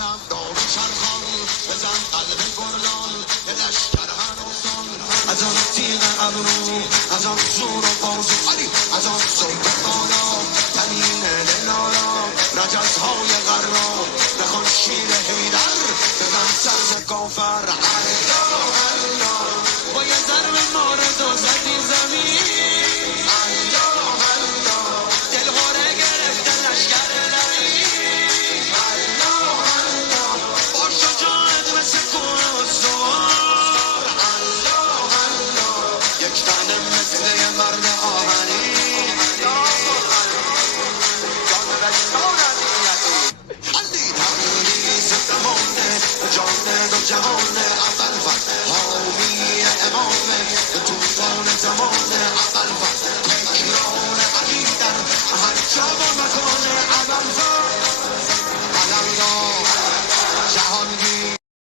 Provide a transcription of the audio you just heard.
دلم دار چرخان بزن قلب گردان یه لشکر هنوزان از آن تیغ ابرو از آن زور و بازو از آن صوت بالا تنین دلارا رجزهای غرا نخون شیر حیدر بزن سرز کافر الله الله با یه ضرب مارد و زدی زمین الله الله دلغاره گرفته لشکر لعین الله الله با شجاعت مثل کوه استوار الله الله یک تنه مثل یه مرد آهنی جان دو جهان اول حامی امامه به طوفان زمانه